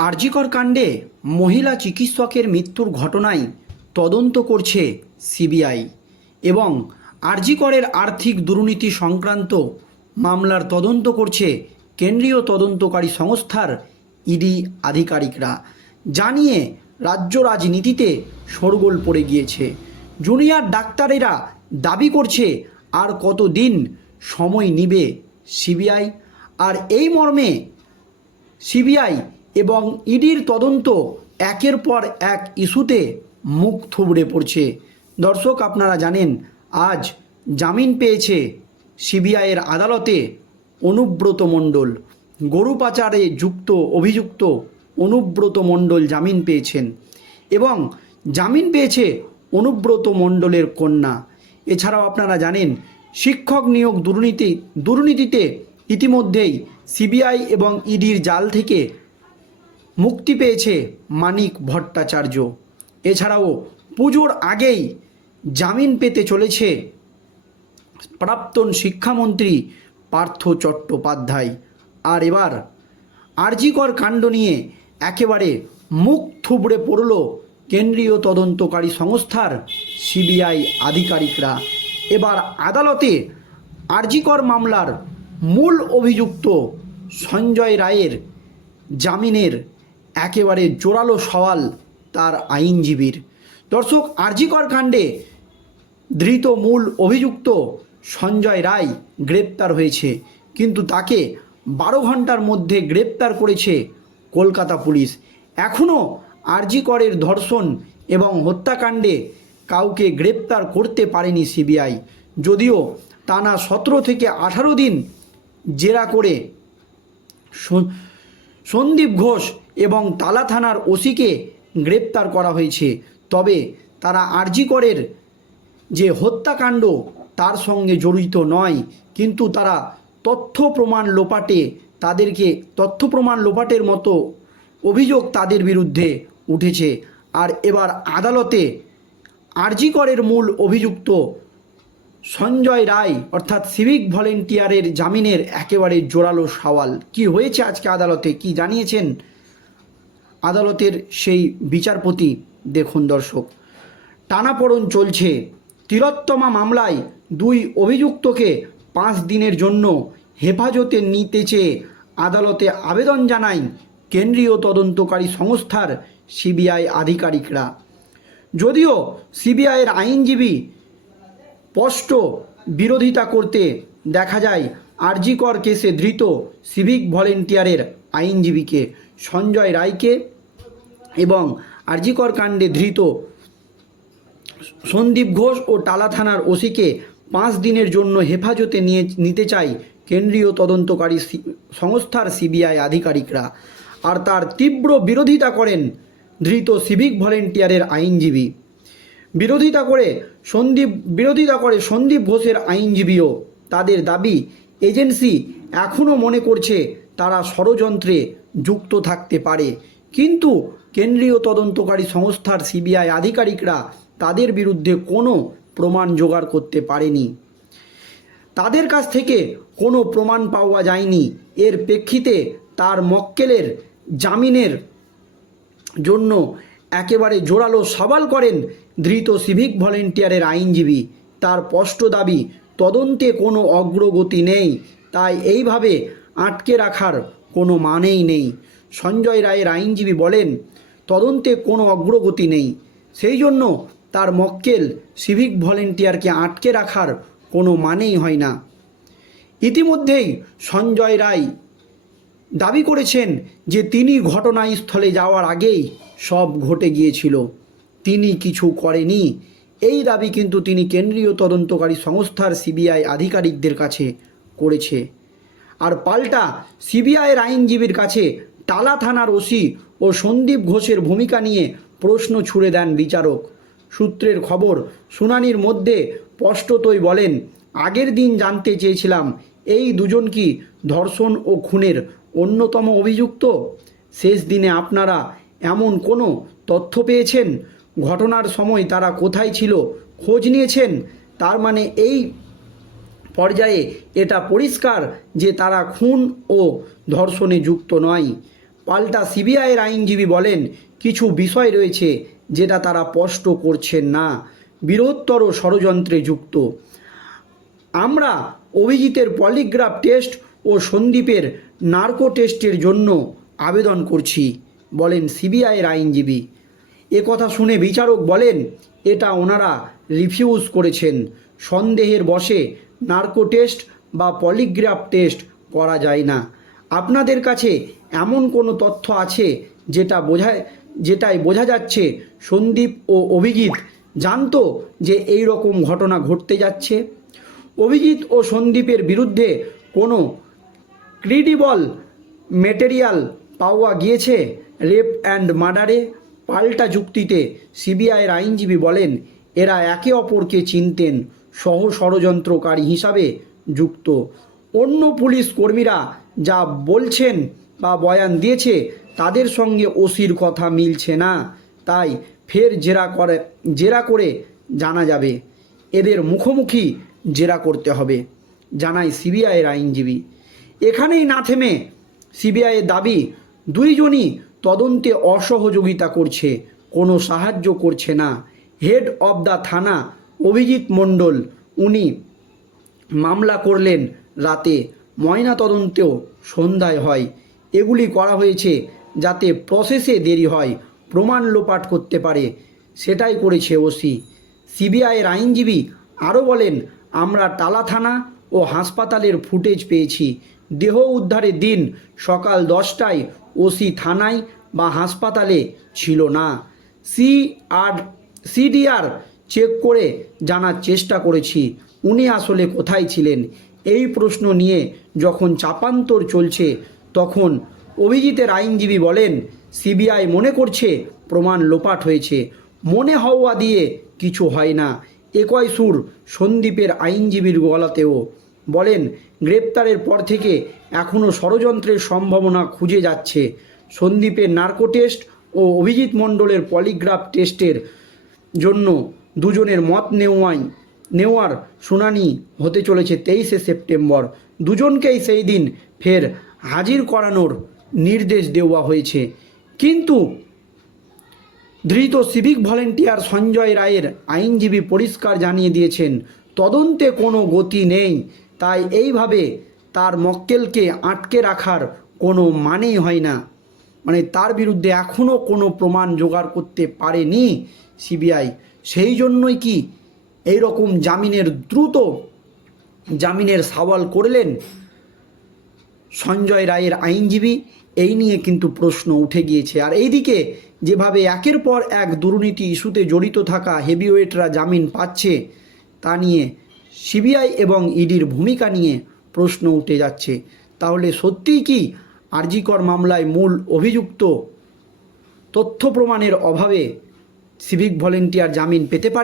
আরজিকর কাণ্ডে মহিলা চিকিৎসকের মৃত্যুর ঘটনায় তদন্ত করছে সিবিআই এবং আরজিকরের আর্থিক দুর্নীতি সংক্রান্ত মামলার তদন্ত করছে কেন্দ্রীয় তদন্তকারী সংস্থার ইডি আধিকারিকরা। জানিয়ে রাজ্য রাজনীতিতে শোরগোল পড়ে গিয়েছে। জুনিয়র ডাক্তারেরা দাবি করছে আর কতদিন সময় নিবে সিবিআই? আর এই মর্মে সিবিআই এবং ইডির তদন্ত একের পর এক ইস্যুতে মুখ থুবড়ে পড়ছে। দর্শক, আপনারা জানেন, আজ জামিন পেয়েছে সিবিআইয়ের আদালতে অনুব্রত মণ্ডল। গরু পাচারে যুক্ত, অভিযুক্ত অনুব্রত মণ্ডল জামিন পেয়েছেন এবং জামিন পেয়েছে অনুব্রত মণ্ডলের কন্যা। এছাড়াও আপনারা জানেন, শিক্ষক নিয়োগ দুর্নীতি, দুর্নীতিতে ইতিমধ্যেই সিবিআই এবং ইডির জাল থেকে মুক্তি পেয়েছে মানিক ভট্টাচার্য। এছাড়াও পুজোর আগেই জামিন পেতে চলেছে প্রাক্তন শিক্ষামন্ত্রী পার্থ চট্টোপাধ্যায়। আর এবার আরজিকর কাণ্ড নিয়ে একেবারে মুখ থুবড়ে পড়ল কেন্দ্রীয় তদন্তকারী সংস্থার সিবিআই আধিকারিকরা। এবার আদালতে আরজিকর মামলার মূল অভিযুক্ত সঞ্জয় রায়ের জামিনের একেবারে জোরালো সওয়াল তার আইনজীবীর। দর্শক আরজিকর কাণ্ডে ধৃত মূল অভিযুক্ত সঞ্জয় রায় গ্রেপ্তার হয়েছে, কিন্তু তাকে বারো ঘণ্টার মধ্যে গ্রেপ্তার করেছে কলকাতা পুলিশ। এখনও আরজিকরের ধর্ষণ এবং হত্যাকাণ্ডে কাউকে গ্রেপ্তার করতে পারেনি সিবিআই। যদিও টানা সতেরো থেকে আঠারো দিন জেরা করে সন- সন্দীপ ঘোষ এবং তালা থানার ওসিকে গ্রেপ্তার করা হয়েছে। তবে তারা আরজিকরের যে হত্যাকাণ্ড, তার সঙ্গে জড়িত নয়। কিন্তু তারা তথ্য প্রমাণ লোপাটে, তাদেরকে তথ্য প্রমাণ লোপাটের মতো অভিযোগ তাদের বিরুদ্ধে উঠেছে। আর এবার আদালতে আরজিকরের মূল অভিযুক্ত সঞ্জয় রায়, অর্থাৎ সিভিক ভলেন্টিয়ারের জামিনের একেবারে জোরালো সওয়াল। কি হয়েছে আজকে আদালতে? কি জানিয়েছেন আদালতের সেই বিচারপতি, দেখুন দর্শক, টানাপোড়ন চলছে। তিলোত্তমা মামলায় দুই অভিযুক্তকে পাঁচ দিনের জন্য হেফাজতে নিতে চেয়ে আদালতে আবেদন জানায় কেন্দ্রীয় তদন্তকারী সংস্থার সিবিআই আধিকারিকরা। যদিও সিবিআইয়ের আইনজীবী স্পষ্ট বিরোধিতা করতে দেখা যায়, আরজিকর কেসে ধৃত সিভিক ভলেন্টিয়ারের আইনজীবীকে। সঞ্জয় রায়কে এবং আরজিকর কাণ্ডে ধৃত সন্দীপ ঘোষ ও টালা থানার ওসিকে পাঁচ দিনের জন্য হেফাজতে নিয়ে নিতে চাই কেন্দ্রীয় তদন্তকারী সংস্থার সিবিআই আধিকারিকরা। আর তার তীব্র বিরোধিতা করেন ধৃত সিভিক ভলেন্টিয়ারের আইনজীবী। বিরোধিতা করে সন্দীপ, বিরোধিতা করে সন্দীপ ঘোষের আইনজীবীও। তাদের দাবি, এজেন্সি এখনও মনে করছে তারা ষড়যন্ত্রে যুক্ত থাকতে পারে। কিন্তু কেন্দ্রীয় তদন্তকারী সংস্থার সিবিআই আধিকারিকরা তাদের বিরুদ্ধে কোনো প্রমাণ জোগাড় করতে পারেনি। তাদের কাছ থেকে কোনো প্রমাণ পাওয়া যায়নি। এর প্রেক্ষিতে তার মক্কেলের জামিনের জন্য একেবারে জোরালো সওয়াল করেন ধৃত সিভিক ভলেন্টিয়ারের আইনজীবী। তার স্পষ্ট দাবি, তদন্তে কোনো অগ্রগতি নেই, তাই এইভাবে আটকে রাখার কোনো মানেই নেই। সঞ্জয় রায়ের আইনজীবী বলেন, তদন্তে কোনো অগ্রগতি নেই। সেই জন্য তার মক্কেল সিভিক ভলেন্টিয়ারকে আটকে রাখার কোনো মানেই হয় না। ইতিমধ্যেই সঞ্জয় রায় দাবি করেছেন যে তিনি ঘটনাস্থলে যাওয়ার আগেই সব ঘটে গিয়েছিল। তিনি কিছু করেনি। এই দাবি কিন্তু তিনি কেন্দ্রীয় তদন্তকারী সংস্থার সিবিআই আধিকারিকদের কাছে করেছে। আর পাল্টা সিবিআইয়ের আইনজীবীর কাছে টালা থানার ওসি ও সন্দীপ ঘোষের ভূমিকা নিয়ে প্রশ্ন ছুড়ে দেন বিচারক। সূত্রের খবর, শুনানির মধ্যে স্পষ্টতই বলেন, আগের দিন জানতে চেয়েছিলাম, এই দুজন কি ধর্ষণ ও খুনের অন্যতম অভিযুক্ত? শেষ দিনে আপনারা এমন কোনো তথ্য পেয়েছেন? ঘটনার সময় তারা কোথায় ছিল? খোঁজ নিয়েছেন? তার মানে এই পর্যায়ে এটা পরিষ্কার যে তারা খুন ও ধর্ষণে যুক্ত নয়। পাল্টা সিবিআইয়ের আইনজীবী বলেন, কিছু বিষয় রয়েছে যেটা তারা স্পষ্ট করছেন না। বৃহত্তর ষড়যন্ত্রে যুক্ত। আমরা অভিজিতের পলিগ্রাফ টেস্ট ও সন্দীপের নার্কো টেস্টের জন্য আবেদন করছি, বলেন সিবিআইয়ের আইনজীবী। এ কথা শুনে বিচারক বলেন, এটা ওনারা রিফিউজ করেছেন। সন্দেহের বশে নার্কো টেস্ট বা পলিগ্রাফ টেস্ট করা যায় না। আপনাদের কাছে এমন কোনো তথ্য আছে যেটা বোঝায়, যেটাই বোঝা যাচ্ছে সন্দীপ ও অভিজিৎ? জানতো যে এই রকম ঘটনা ঘটতে যাচ্ছে? অভিজিৎ ও সন্দীপের বিরুদ্ধে কোনো ক্রিডিবল মেটেরিয়াল পাওয়া গিয়েছে? রেপ অ্যান্ড মার্ডারে পাল্টা যুক্তিতে সিবিআইয়ের আইনজীবী বলেন, এরা একে অপরকে চিনতেন। সহ ষড়যন্ত্রকারী হিসাবে যুক্ত। অন্য পুলিশ কর্মীরা যা বলছেন বা বয়ান দিয়েছে, তাদের সঙ্গে ওসির কথা মিলছে না। তাই ফের জেরা করে জেরা করে জানা যাবে। এদের মুখোমুখি জেরা করতে হবে, জানায় সিবিআইয়ের আইনজীবী। এখানেই না থেমে সিবিআইয়ের দাবি, দুইজনই তদন্তে অসহযোগিতা করছে, কোনো সাহায্য করছে না। হেড অব দ্য থানা অভিজিৎ মণ্ডল, উনি মামলা করলেন রাতে। ময়না তদন্তেও সন্ধ্যায় হয়। এগুলি করা হয়েছে যাতে প্রসেসে দেরি হয়, প্রমাণ লোপাট করতে পারে। সেটাই করেছে ওসি। সিবিআইয়ের আইনজীবী আরও বলেন, আমরা টালা থানা ও হাসপাতালের ফুটেজ পেয়েছি। দেহ উদ্ধারের দিন সকাল দশটায় ওসি থানায় বা হাসপাতালে ছিল না। সি আর, সিডিআর চেক করে জানার চেষ্টা করেছি। উনি আসলে কোথায় ছিলেন? এই প্রশ্ন নিয়ে যখন চাপান্তর চলছে, তখন অভিজিতের আইনজীবী বলেন, সিবিআই মনে করছে প্রমাণ লোপাট হয়েছে। মনে হওয়া দিয়ে কিছু হয় না। একই সুর সন্দীপের আইনজীবীর গলাতেও। বলেন, গ্রেপ্তারের পর থেকে এখনও ষড়যন্ত্রের সম্ভাবনা খুঁজে যাচ্ছে। সন্দীপের নার্কো টেস্ট ও অভিজিৎ মণ্ডলের পলিগ্রাফ টেস্টের জন্য দুজনের মত নেওয়াই, নেওয়ার শুনানি হতে চলেছে তেইশে সেপ্টেম্বর। দুজনকেই সেই দিন ফের হাজির করানোর নির্দেশ দেওয়া হয়েছে। কিন্তু ধৃত সিভিক ভলেন্টিয়ার সঞ্জয় রায়ের আইনজীবী পরিষ্কার জানিয়ে দিয়েছেন, তদন্তে কোনো গতি নেই, তাই এইভাবে তার মক্কেলকে আটকে রাখার কোনো মানেই হয় না। মানে তার বিরুদ্ধে এখনও কোনো প্রমাণ জোগাড় করতে পারেনি সিবিআই। সেই জন্যই কি এই রকম জামিনের দ্রুত জামিনের সওয়াল করলেন সঞ্জয় রায়ের আইনজীবী? এই নিয়ে কিন্তু প্রশ্ন উঠে গিয়েছে। আর এইদিকে যেভাবে একের পর এক দুর্নীতি ইস্যুতে জড়িত থাকা হেভিওয়েটরা জামিন পাচ্ছে, তা নিয়ে সিবিআই এবং ইডির ভূমিকা নিয়ে প্রশ্ন উঠে যাচ্ছে। তাহলে সত্যিই কি আরজিকর মামলায় মূল অভিযুক্ত তথ্য প্রমাণের অভাবে সিভিক ভলেন্টিয়ার জামিন পেতে পারে।